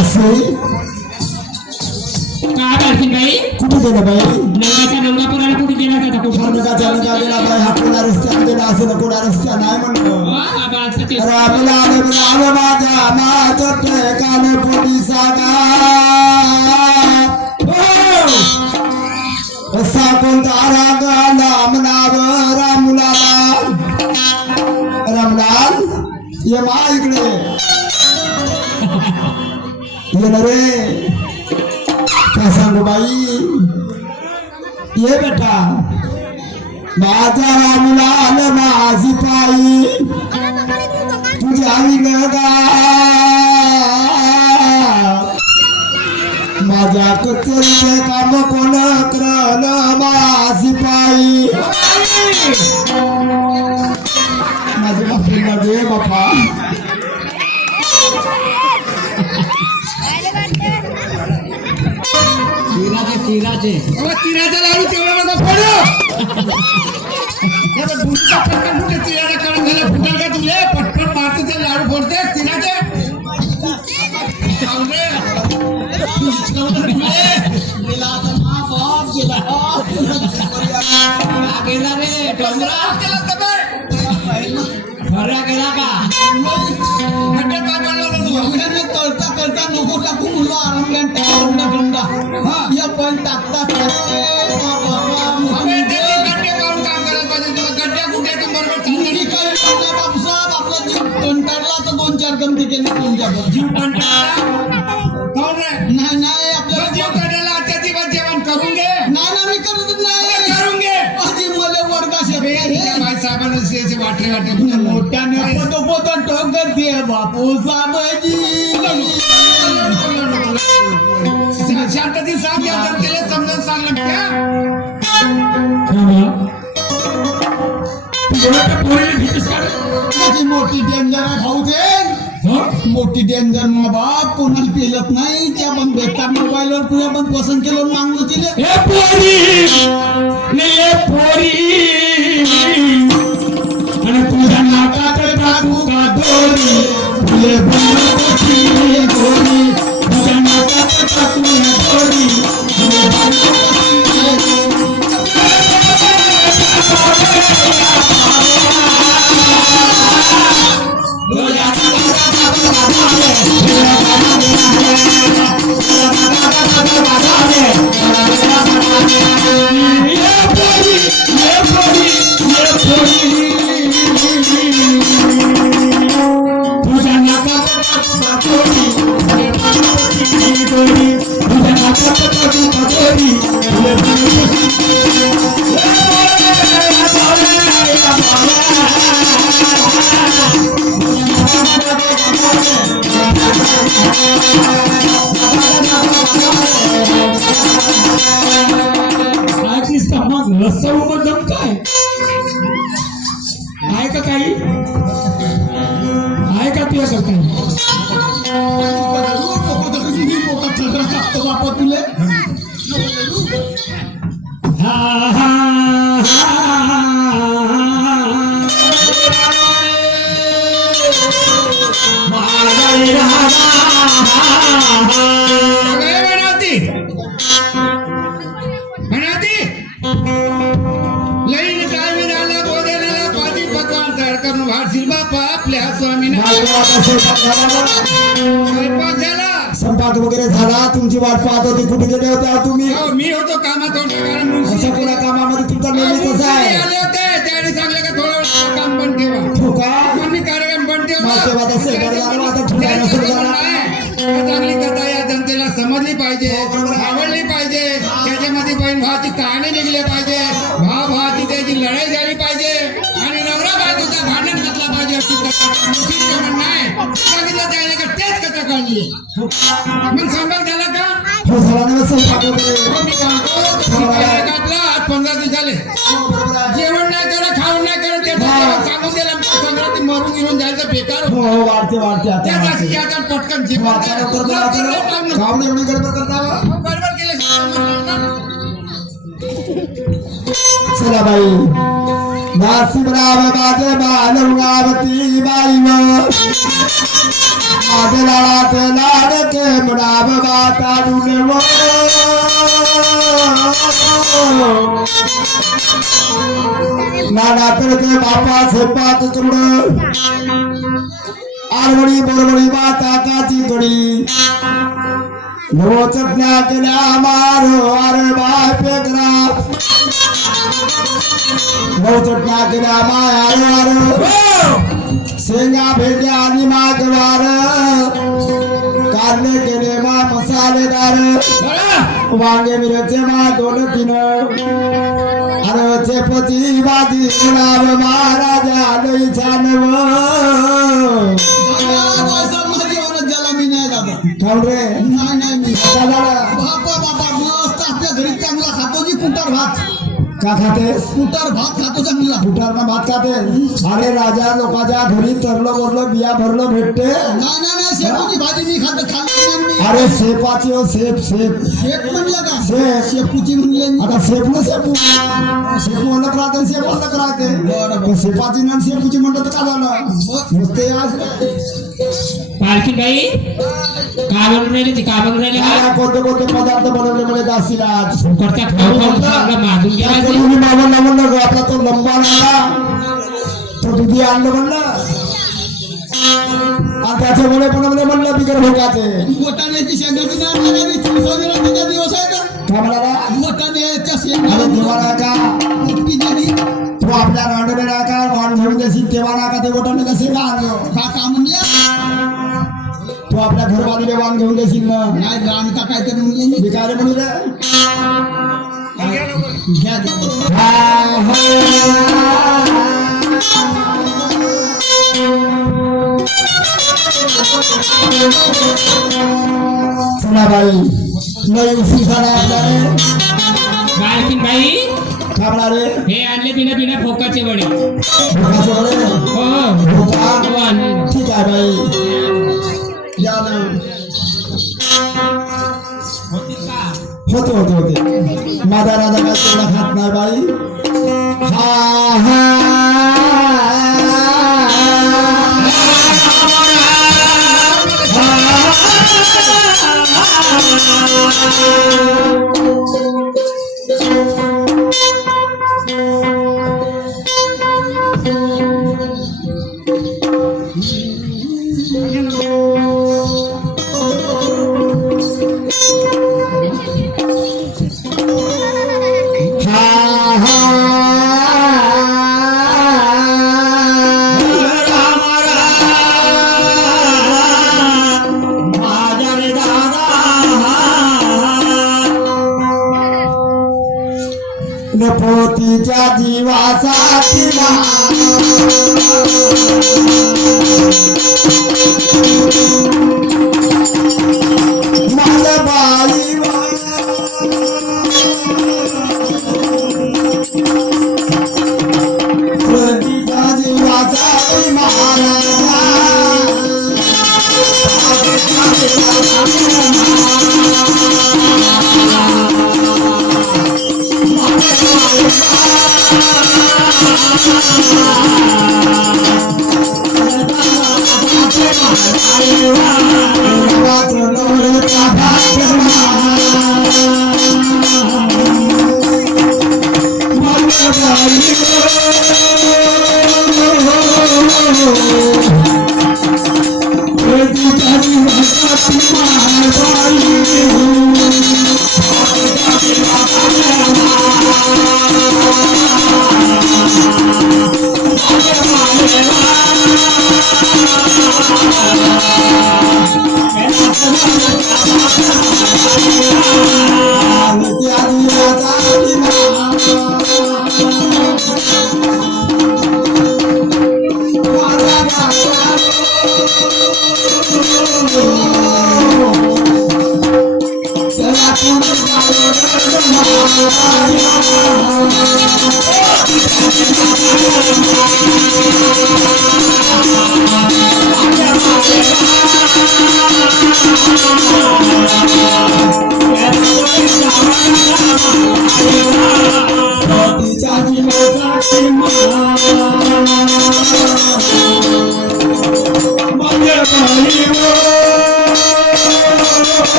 असे काय बारकी बाई कुठे गेलं बाई नंगाच्या नंगापुराला कुठे गेला होता कुठे नगाच्या नगाला बाई हा पुन्हा रस्त्याने गेला असं कोणा रस्ता नाही म्हणलं बाबा असं ते राम माझ्या माझं कान पोटी सागा असा कोणता राग नाम रामलाल रामलाल ये मा इकडे ये न रे काय सांगू बाई ये बेटा माझा रामलाल माझी पायी तुझ्या विनगा माझ्या कचेरीचे काम कोण करल माझी पायी माझी बापी मध्ये बापा चिराचे चिराचा लाडू तेवढा माझा फोडो चिराला कळून झालं फुटल का तुझे पटपट मारतो ते लाडू फोडते चिराचे गेला रे डोंगरा फरा गेला का करता करता नको टाकू मुलं आराम या पण टाकता बापूसाहेब आपला जीव कंटाळला तर 2-4 गमती केली तुमच्याकडे जीव कंटाळला नाही नाही आपल्याला जीव कंटाळला आता दिवस जेवण करून घे नाही ना मी करत नाही करून घे आधी मला वर्गाशी साहेबांना वाटले वाटले मोठ्याने पोतो टोक करते बापू साहेबाजी शांतती सांग या जनतेला समजून सांग माझी मोठी डेंजर आहे भाऊ ते मोठी डेंजर मग बाप कोणाला पेलत नाही त्या पण बेकार मोबाईलवर तुला पण पसंत केलं मागलो तिले आणि तुझ्या नाकाकडे टाकू का दोरी फुले गोरी तुझ्या नाकाकडे टाकू दोरी दम काय आहे का काही आहे का तुझ्या काही बापा तुले संपाद वगैरे झाला तुमची वाट पाहत होती कुठे गेले होते तुम्ही मी होतो कामात अशा पुन्हा कामामध्ये तुमचा नेहमीच आहे आले होते त्याने सांगले का थोडं काम बंद ठेवा हो का मी कार्यक्रम बंद ठेवा चांगली कथा या जनतेला समजली पाहिजे आवडली पाहिजे त्याच्यामध्ये बहीण भावाची कहाणी निघली पाहिजे भाव भावाची त्याची लढाई झाली पाहिजे आणि नवरा बायकोचा भांडण घातला पाहिजे नाही सांगितलं त्याने का तेच कथा काढली मग संपर्क झाला का काढला आज 15 दिवस झाले जेवण नाही करत खाऊन नाही करत त्याचा सांगून दिला संक्रांती मरून गिरून जायचं बेकार पटकन बरोबर केलं चला बाई नासिमराव माझे मानवती बाई माझे लाडात लाड के मुनाब बाता डूले वो नाना करके बापा से बात चुड़ आरवडी बोरवडी बाता काची थोडी नवो चटण्या केल्या मारो अरे बाय पेकरा नवो चटण्या केल्या माय अरे शेंगा भेंड्या आणि मागवार कारले केले मा मसालेदार वांगे मिरचे मा 2-3 अरे चेपची भाजी गुलाब महाराजा लई छानव ज्याला मी नाही दादा खाऊन रे नाही मी का झालं? बापा मस्त आपल्या घरी चांगला खातो जी कुटार भात का खातेस कुटार भात खातो चांगला फुटारणा भात खाते अरे राजा लोकांच्या घरी तरलो बोललो बिया भरलो भेटते नाही शेपूची भाजी मी खाल्ली नाही मी अरे शेपाची हो शेप शेप शेप म्हणलं का शेप. शेपूची म्हणले मी. आता शेप न शेपू शेपू अलग राहते शेप अलग राहते बरं. पण शेपाची ना शेपूची म्हणलं तर का झालं नुसते आज पालखी बाई काय बनवून राहिली ती काय बनवून राहिली काय कोणते कोणते पदार्थ बनवले म्हणे दासीला आज फुकटचा खाऊ खाऊ चांगला माजून त्या गेला मुली मामांना म्हणलं गं, आपला तो लंबा लागला तो दुधी आणलं म्हणलं आणि त्याच्यामुळे बनवले म्हणलं बिगर भोगाचे वाटाण्याची शेंगाची नाही लागावी तुळसाविरातीचा दिवस आहे का काय म्हणाला वाटाण्याच्या अरे शेंगा तेव्हा का इतकी झाली तू आपल्या रांडोने का वाण घेऊन देशील तेव्हा नाका ते बोटाने कसे का आणलो का म्हणल्या तू आपल्या घरवालीले वाण घेऊन देशील ना नाही रान का काहीतरी म्हणले मी. मी काय म्हणू रे घ्या ते. चला बाई लई उशीर झाला आपल्याला पालखी बाई थांबला रे हे आणले बिना बिना फोकाचे वडे भोगाचे वडे हो हो का? हो आणले. ठीक आहे बाई या ना होते माझा राजा काय तेवढा खात नाही बाई हा पोतीच्या जीवासाठी माझ्या बाई पोतीच्या जीवासाठी महाराजा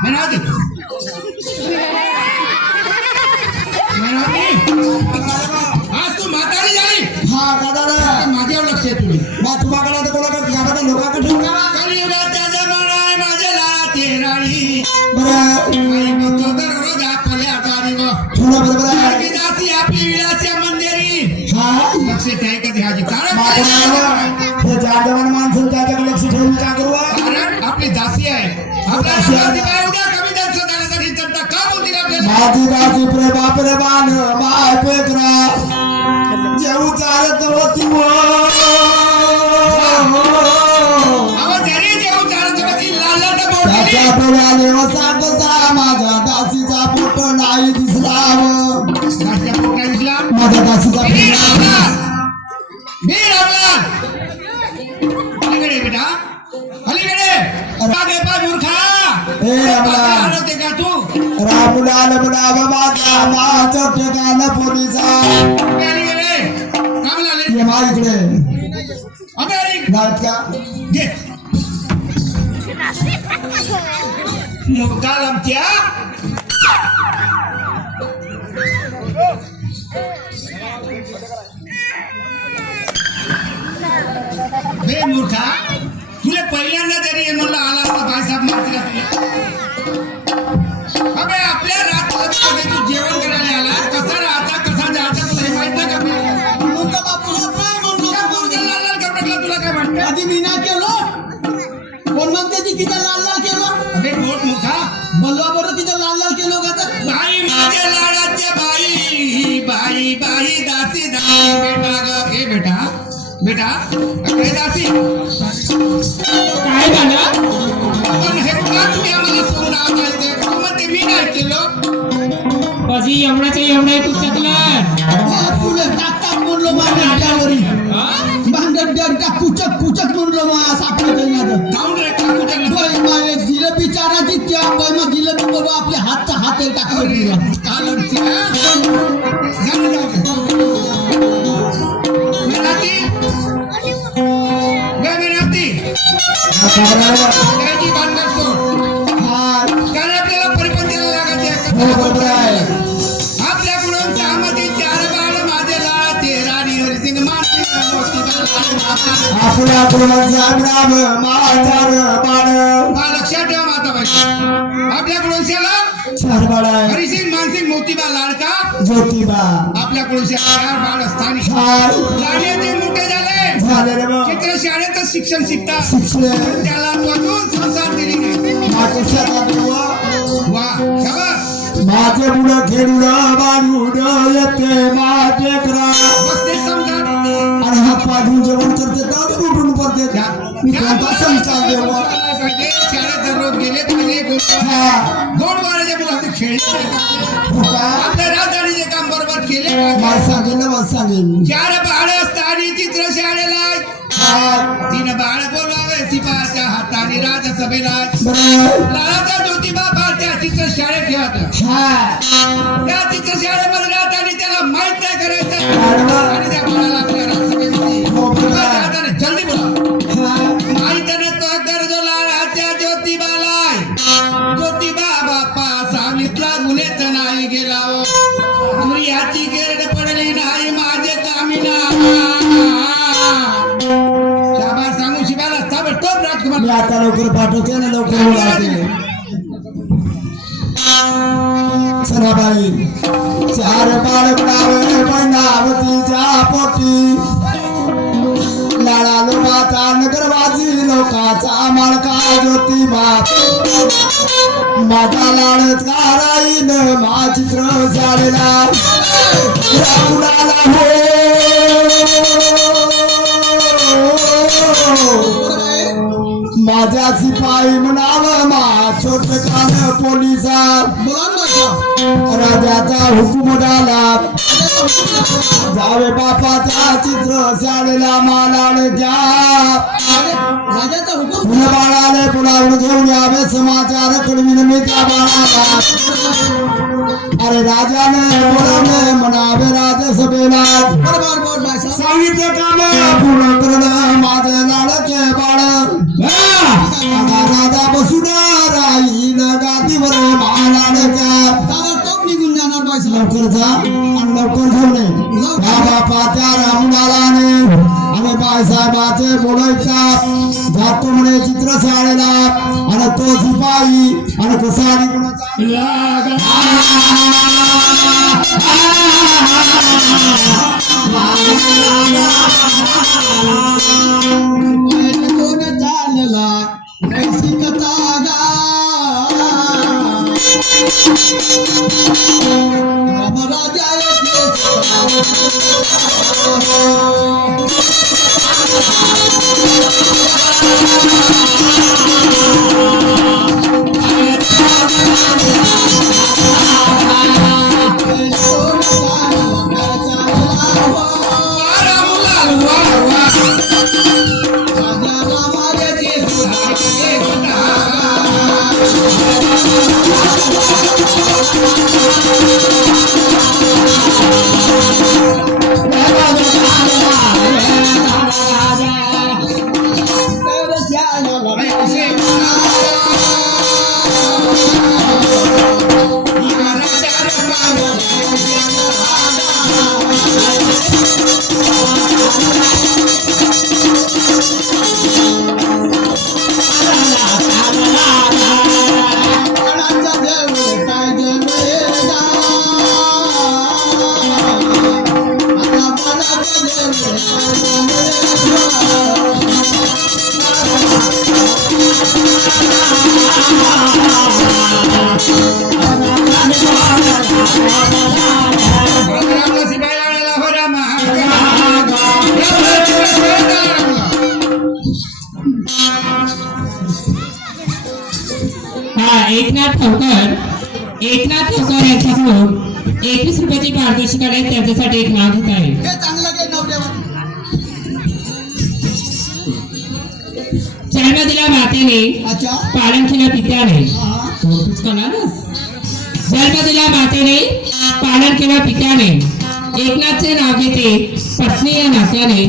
मेहनती आज तू म्हातारी झाली हा दादा आता माझ्यावर लक्ष आहे तुम्ही मग तुम्हाकडे आता कोणाकडे गावाकडे लोकांकडे ठेवून का कलियुगाच्या जमानाय माझे लाते राणी बरं आई बसतो दररोज आपल्या दारी व थोडं बरोबर आहे सारखी दासी आपली विलास्य मंदिरी हा लक्ष आहे कधी हाजी हे जागवान माणसं त्याच्याकडे लक्ष ठेवून का करू कारण आपली दासी आहे आपल्या दासी आहे. दासी बाई उद्या कमी जास्त झाल्यासाठी जनता का बोलतील आपल्याला माझी दाजी प्रे बापरे बाण माय पेकरा जेऊ चालत होती अहो जरी जेवू चालत होती लाल लाल त्याच्या बोलली डोळ्याने वसा कसा माझ्या दासीचा फोटो नाही दिसला राष्ट्रीय पोटा दिसला माझ्या दासीचा वीर फोटो रामलाल वीर रामलाल अलीकडे बेटा अलीकडे मागे पाय मूर्खा ए रामलाल. हलवते का तू रामुलाल म्हणावं माझा माझं ठिकाण पोलीसा अलीकडे रामलाल ये मा इकडे अबे अलीकडे नाहीत का घे मुक्काल आमच्या बे मूर्खा तुला पहिल्यांदा तरी हे म्हणलं आला असता भाईसाहेब मारतील आपल्याला अबे आपल्या राजमध्ये तू जेवण करायला आला कसा राहता कसा जाता तुला हे माहित नाही का आपल्याला? म्हणतो बापूसाहेब नाही म्हणतो त्या पोरग्याला लाल लाल कपड्यातला तुला काय वाटतं आधी मी ना केलो कोण म्हणते ती तिथं लाल लाल केलं अबे बोट मूर्खा बोलवा बरं तिथं लाल लाल केलं का तर बाई माझ्या लाडाच्या बाई बाई बाई दासी दासी बेटा ग ए बेटा बेटा अरे दासी काय झालं पण हे का तुम्ही आम्हाला सोडून आवाज तू म्हणते मी नाही केलं बाजी एवढाच्या एवढा आहे तुझ्यातलं तुला टाकतात म्हणलो मांडवरी मांडव कुचक कुचक म्हणलो मा सापडलं काऊन रे काकू त्यांना माझे दिलं बिचाराची त्या मग दिलं तू बाबा आपल्या हातचा हात टाकलं तुला कालमची मेहनती ग मेहनती त्याची भानगड सोड कारण आपल्याला परिपंचाला बरोबर आहे लागायचे आपल्याकडून त्यामध्ये चार बाळ माझे लाळ ते राणी हरिसिंग मारती आपल्याकडून राम माझार बाळ लक्षात ठेवा माताबाई आपल्याकडून शेला चार बाळ आहे हरिसिंग मानसिंग मोतीबा लाडका ज्योतिबा आपल्याकडून चार बाळ स्थानिक चार लाडे मोठे झाले झाले रे मग चित्र शाळेतच शिक्षण शिकतात शिक्षण त्याला अजून संसार दिली माझ्या शेतात वा शाबास माझे मुलं खेळून बांधून येते माझे करा बस ते समजा आणि हात पाठवून जेवण करते तर उठून पडते मी कोणता संस्कार देऊ शाळेत दररोज गेले पाहिजे हा गोड वाऱ्याच्या मुलाचे खेळले आपल्या राजधानीचे काम बरोबर केले पाहिजे. मला सांगेन ना मला सांगेन चार बाळ असताना चित्र शाळेला हा तीन बाळ बोलावे सिपाच्या हाताने राजसभेला बरं लालाचा ज्योतिबा त्या चित्र शाळेत ठेवत हा त्या चित्र शाळेमध्ये राहताना त्याला माहित नाही करायचं बरोबर. आणि त्या बाळाला आपल्या राजसभेमध्ये हो, बरोबर. त्या हाताने जल्दी बोला हा माहितने तो गरजो लाळाच्या ज्योतिबाला ज्योतिबा बाप्पा सांगितला गुन्हेत नाही गेला सूर्याची गेरड पडली नाही माझे कामिना शाबास सांगू शिबाला ताबडतोब मी राजकुमार आता लवकर पाठवते ना लवकर बोलावते सराबाई चार बाळ बनावे बनावतीच्या पोटी लाळा लोकाचा नगरवासी लोकाचा मालका ज्योतिबा माझा लाडचा राहील मा चित्र शाळेला राहुलाला हो माझ्या सिपाई म्हणावं मा छोट कान पोलिसा बोला ना बायका. राजाचा हुकुम झाला राजाचा हुकूम झाला. जावे बापाच्या चित्र शाळेला मालाड घ्या राजाचा हुकूम पुन्हा बाळाले पुलावून घेऊन यावे समाचार कळविन मी त्या बाळाला अरे राजाने बोलावले म्हणावे राजसभेला बरोबर बोल बायसा. सांगितले काम पूर्ण करणं माझे लाडके बाळ आता राजा बसून राहील गादीवर महालाडक्या दादा टोप निघून जाणार बायसा. लवकर जा आणि लवकर घेऊन ये त्या बापाच्या रामलालाने आणि बायसाहेबाचे बोलायचा जातो म्हणे चित्रशाळेला आणि तो शिपाई आणि कसा पायाने कोण चालला ऐसी कथा गा. रामराजा येते. एकनाथ ठोकर यांच्याकडून 21 रुपयाची पारितोषिक आहे. त्यांच्यासाठी एक नाव घेत आहे. हे चांगलं काही नवऱ्यावर. जन्म दिला मातेने अच्छा. पालन केलं पित्याने. हा. तूच कळला ना. जन्म दिला मातेने पालन केलं पित्याने. एकनाथचे नाव घेते पत्नी या नात्याने.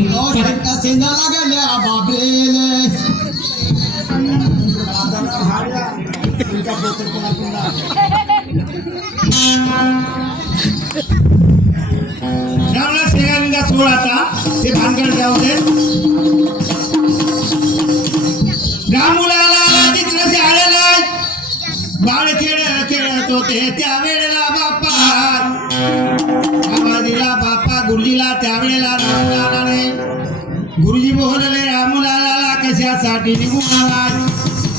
सेंदाला गेल्या बाबरेले. रामला सेनानीचा सोड आता ते भानगड जाऊ दे. रामुलाला चित्र शाळेला बाळ खेळत होते त्यावेळेला बाप्पा आवाजीला बाप्पा गुरुजीला त्यावेळेला रामलालाने गुरुजी बोलले रामुलाला कशासाठी निघून आला.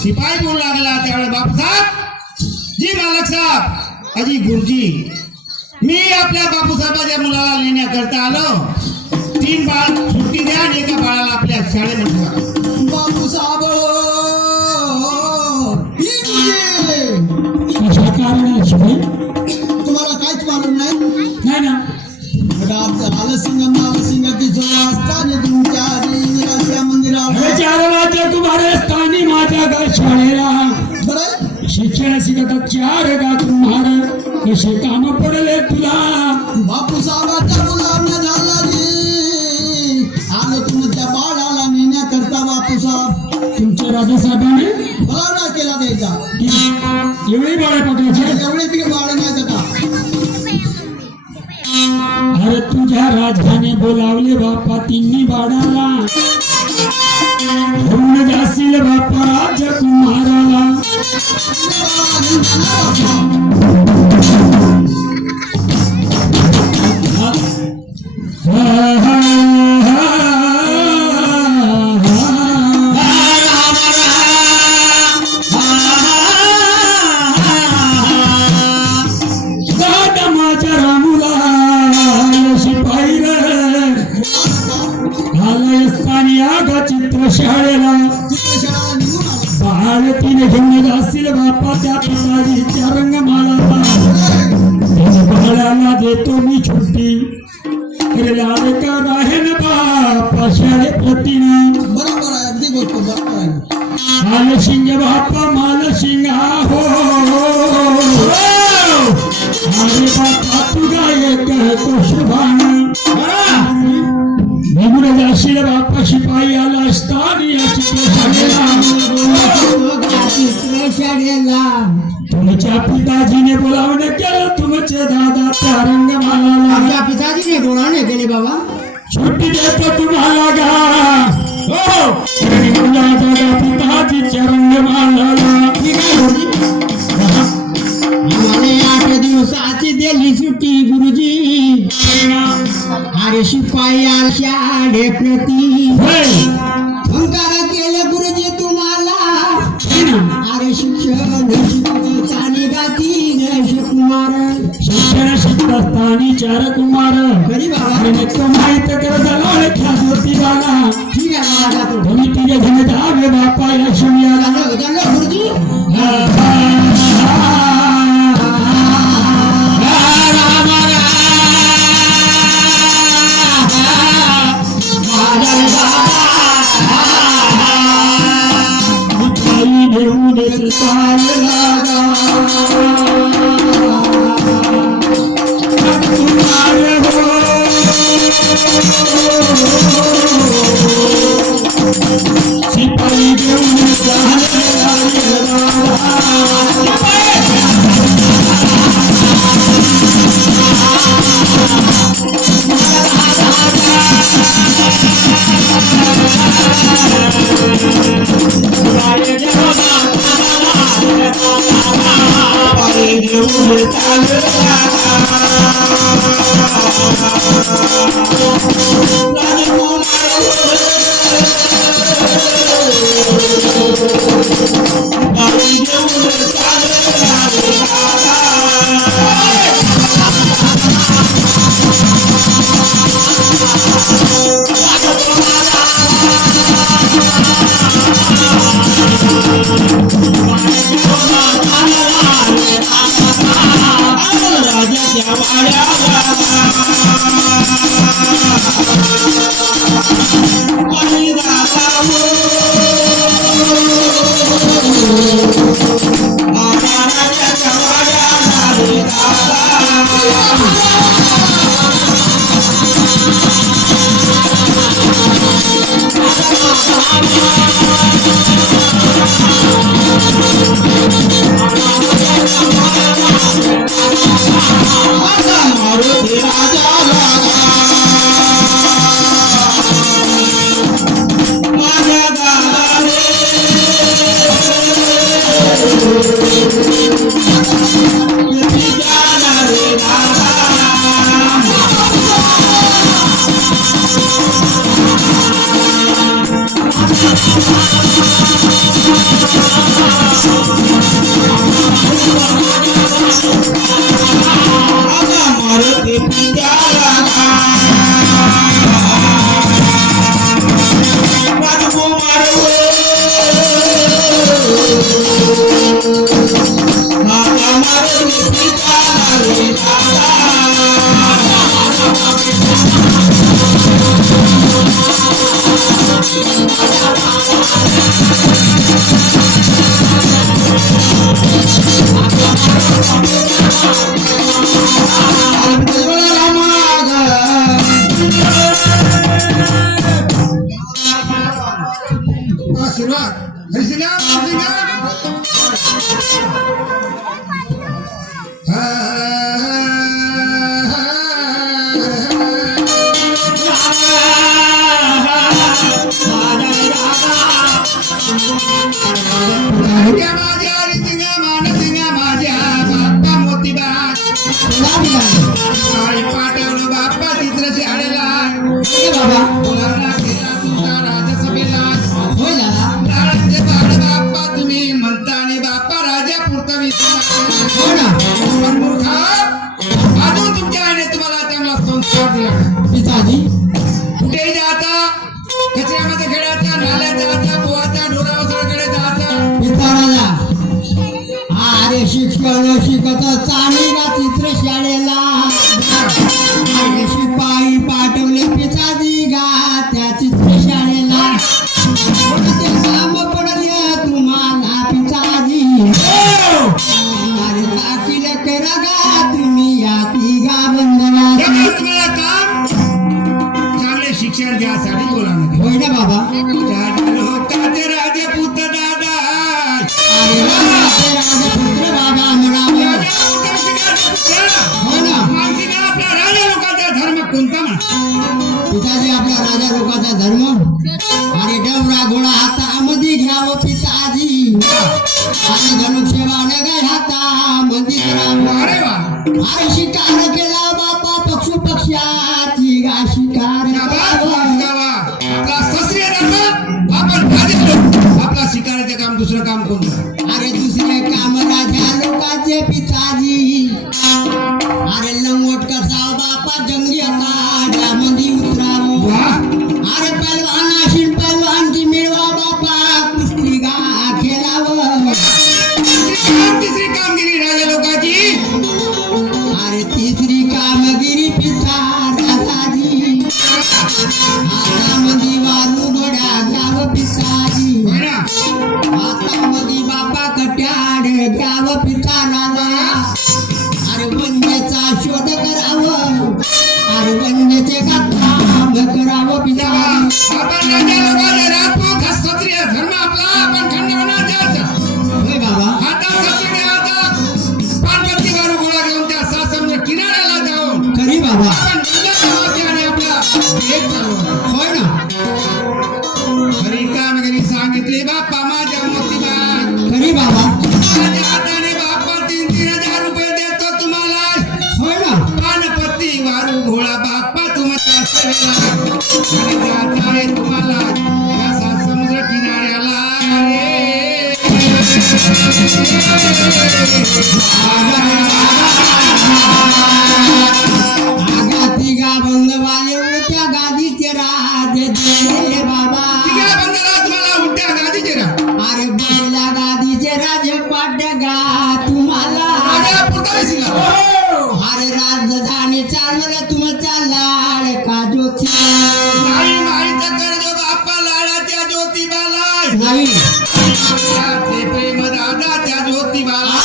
शिपाई बोलू लागला त्यावेळेला बापसाहेब जी मालक साहेब अजी गुरुजी मी आपल्या बापूसाहेबाच्या मुलाला नेण्याकरता आलो. 3 बाळ सुट्टी द्या आणि एका बाळाला आपल्या शाळेमध्ये ठेवा. बापू साहेब अशा कारणाने शिवाय तुम्हाला काहीच मालूम नाही. नाही ना. आलसिंगाची सोय असताना तुमच्या आदिवासी मंदिरावर चार राज्य तुम्हारे स्थानी माझ्या घर शाळेला बरं. शिक्षण शिकत 4 गा तुम्हार कसे काम पडले तुला. बापू साहेबांच्या मुलांना झाला रे. आलो तुमच्या बाळाला नेण्याकरता बापू साहेब तुमच्या राजासाहेबांने बलावडा केला द्यायचा. एवढी बाळे पकडायचे. एवढे ती बाळ नाही का. अरे तुझ्या राजाने बोलावले बाप्पा तिन्ही बाळाला. घेऊन जाशील बाप्पा राजकुमाराला. माझ्या रामुला शिपाई रे आलय स्थानी आग चित्र शाळेला. चित्रशाळा निघून आला. बाळ तिने घेऊन जाशील बाप्पा त्या देतो मी छुट्टी अरे लाड का राहे न बाप शाळे प्रतिनी बरोबर आहे, अगदी गोष्ट बरोबर आहे. माल शिंग बाप्पा माल शिंग हो अरे बाप्पा तुझा एक कुशभान निघून जाशील बाप्पा शिपाई आला असता याची शाळेला तुमच्या पिताजीने बोलावणे केलं तुमचे दादा त्या रंगमाला आमच्या पिताजीने बोलावणे केले बाबा. सुट्टी देतो तुम्हाला गा हो तुझ्या दादा पिताजीच्या रंगमाला ठीक आहे गुरुजी. आम्हाला 8 दिवसाची दिली सुट्टी गुरुजी. अरे शिपाई शाळेप्रती अंकार केले गुरुजी तुम्हाला. अरे शिक्षण शिकवत आणि गाती कुमार शिक्षण शिकतानी 4 कुमार खरी बाबा. आणि तो माहित करत आलो ख्यात होती बाला ठीक आहे बाबा जातो. तुम्ही तिघे जण जावे बाप्पा या शिवयाला जाणलं गुरुजी. सिपाही देऊन आशीर्वाद हरिसिंगार माझ्या हरिसिंगा मानसिंगा माझ्या बाप्पा मोतीबाग आणि पाठवलं बाप्पा चित्र शाळेला बाबा बोलावला केला तुमचा राजसभेला होय दादा. लाडाचे बाळ बाप्पा तुम्ही म्हणता आणि बाप्पा राजा पुरता हो ना पण मूर्खा अजून तुमच्या आईने तुम्हाला चांगला संस्कार दिला का? पिताजी. कुठेही जाता कचऱ्यामध्ये खेळायचा नाल्यात जायचा पोहाचा ढोरावसरकडे जायचा पिता राजा. अरे शिक्षण शिकत चांगली का चित्र शाळेला. गा तुम्ही या तिघा बंधवाची. त्यामुळे तुम्हाला काम चांगले शिक्षण घ्यासाठी बोलावलं होय ना बाबा. लोकांचे राजपूत दादा अरे वा, ते राजपुत्र बाबा म्हणावं. होय ना मानसिका आपला राजा लोकांचा धर्म कोणता म्हणा पिताजी आपला राजा लोकांचा धर्म. अरे डवरा घोडा हातामध्ये घ्यावं पिताजी. आणि धनुष्यबाण गाय हातामध्ये धरावं. अरे वा अरे शिकार केला बापा पक्षू पक्ष्याची गा शिकार शाबास, करावं. गावा. आपला शास्त्रीय धर्म आपण राजा लोक. आपला शिकाराचे काम दुसरं काम कोणतं अरे दुसरे काम राजा लोकांचे पिताजी. अरे लंगोट कसा बापा जंगली काड्यामध्ये उतरावं. वा अरे पहलवान अशील पहलवान की मिळवा बापा कुस्ती गा खेळावं. तिसरी कामगिरी राजा लोकांची अरे तिसरी कामगिरी पिता राजाजी. हातामध्ये वारू घोडा घ्यावं पिताजी. होय ना हातामध्ये बापा कट्याड घ्यावं पिता राजा. अरे वन्याचा शोध करावं. अरे वन्याचे काम करावं पिता. आपण राजा लोकांचे राजपूत हा क्षत्रिय धर्म आपला आपण खंडवणार द्यायचा. होय बाबा. आता क्षत्रिय आता पानपट्टी वारू घोडा घेऊन त्या सासमच्या किनाऱ्याला जाऊन खरी बाबा. आपण गंगा समाधी आणि आपला एक चालवणार. होय ना खरी कामगिरी सांगितली बाप्पा माझ्या मोतीबाग. खरी बाबा. माझ्या हाताने बाप्पा 3,000 रुपये देतो तुम्हाला. होय ना पानपत्ती वारू घोडा बाप्पा तुमच्या सेवेला. आणि जायचं आहे तुम्हाला या समुद्र किनाऱ्याला. आगाती गा बंधवाले त्या गादीचे राजे दिले बाबा. तिघा बंधाला तुम्हाला उलट्या गादीचे राहा. अरे बैला गादीचे राजे पाड्या गा तुम्हाला. राजा पुरताळीसीला. अरे राजधानी चालवलं तुमचा लाड का ज्योती. नाही माहित कर जो बाप्पा लाडाच्या ज्योतिबाला. नाही ते प्रेम दादाच्या ज्योतिबाला.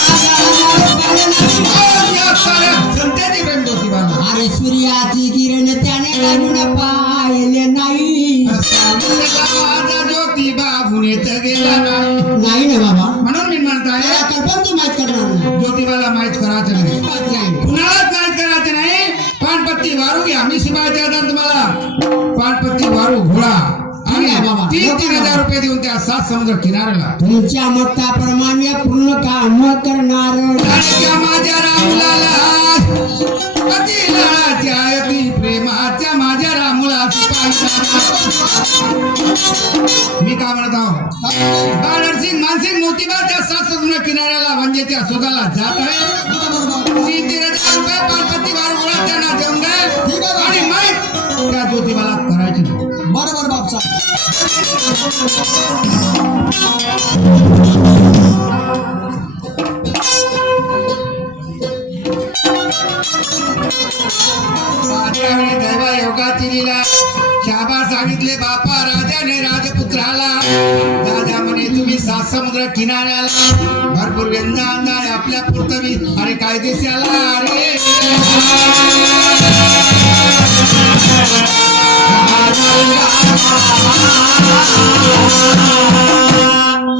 संत्याचे प्रेम ज्योतिबाला. अरे सूर्याची किरण त्याने लागून पाहिले नाही. माझा ज्योतिबा गुन्हेत गेला नाही. नाही ना बाबा. म्हणून मी म्हणताय त्याला कल्पना तू माहित करणार नाही. ज्योतिबाला माहित करायचं नाही. बात नाही. कुणालाच माहित करायचं नाही. पानपट्टी वारू घ्या. मी शिवाय द्या तुम्हाला पानपट्टी वारू घोडा आणि ठीक आहे बाबा. 3,000 रुपये देऊन त्या 7 समुद्र किनाऱ्याला. तुमच्या मताप्रमाणे पूर्ण काम करणार. लाडक्या माझ्या रामुलाला अति लाडाच्या अति प्रेमाच्या माझ्या रामुला मी काय म्हणत आहो नरसिंग मानसिंग मोतीबा त्या 7 समुद्र किनाऱ्याला म्हणजे त्या शोधाला जात आहे. 3,000 रुपये पानपट्टी वारू घोडा त्यांना देऊन द्या. आणि माहीत त्या ज्योतिबाला करायची नाही. बरोबर बापसा. माझ्या वेळी दैवा योगाची लीला शाबा सांगितले बापा राजाने राजपुत्राला. राजा म्हणे तुम्ही 7 समुद्र किनाऱ्याला भरपूर व्यंदा अंदाय आपल्या पुरतवी. अरे कायदेशीरला अरे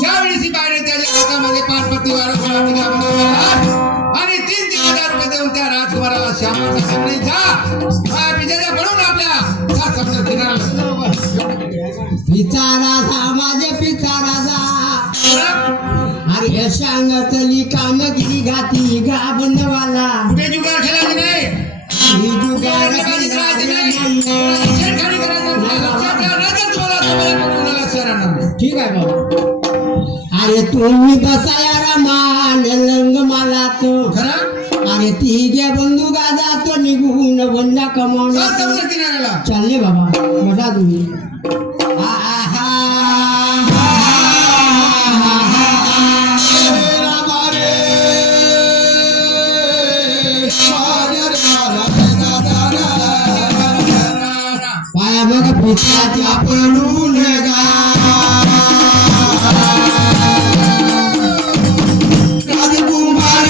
ज्यावेळी शिपाईने त्याच्या हातामध्ये पानपट्टी वारू घोडा दिला आणि 3,000 रुपये देऊन त्या राजकुमाराला श्यामाचा सगळे जा विजया बनून आपल्या 7 समुद्र किनाऱ्याला. पिता राजा माझे पिता राजा. अरे सांगतली कामगिरी घाती गा बंधवाला. कुठे जुगार खेळायचे नाही. ही जुगार खेळायचे नाही. छेडखानी करायचं नाही. लक्षात ठेवा, नाहीतर तुम्हाला तुम्हाला पकडून शहरांना. ठीक आहे बाबा. अरे तुम्ही बसाया रमान लंग मला तो. खरं अरे तिघे बंधू गाजा तो निघून वंजा 7 कमावून समुद्र किनाऱ्याला. चालले बाबा. बघा तुम्ही. पाया मग पिताच्या पडून गा. राजकुमार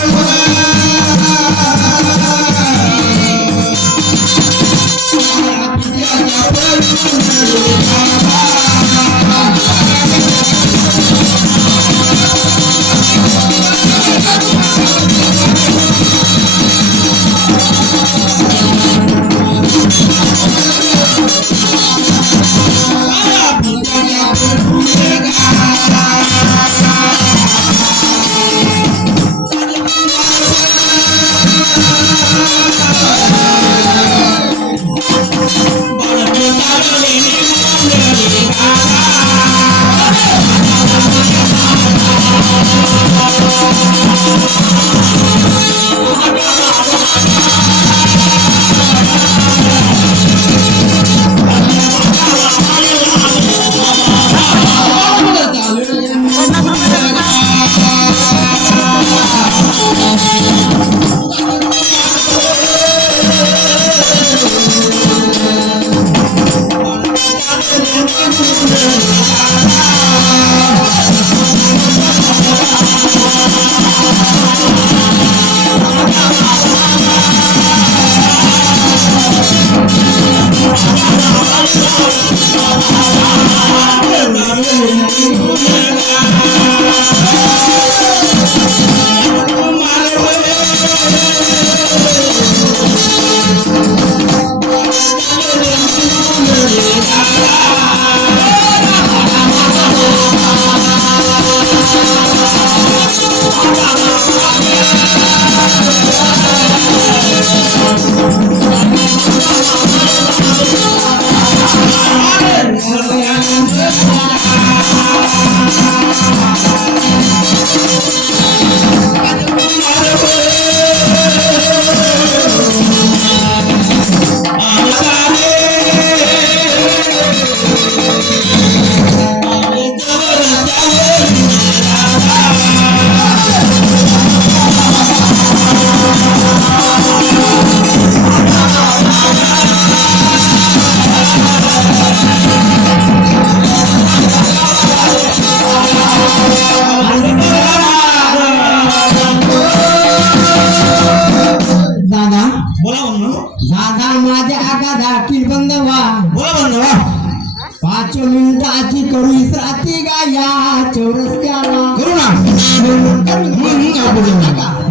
दादा बोला बंधू दादा माझ्या आगादा किलबंद व्हा बोला बंधू 5 मिनिटाची करू इसराती गाया चौरस्त्याला करू ना मग मग आपण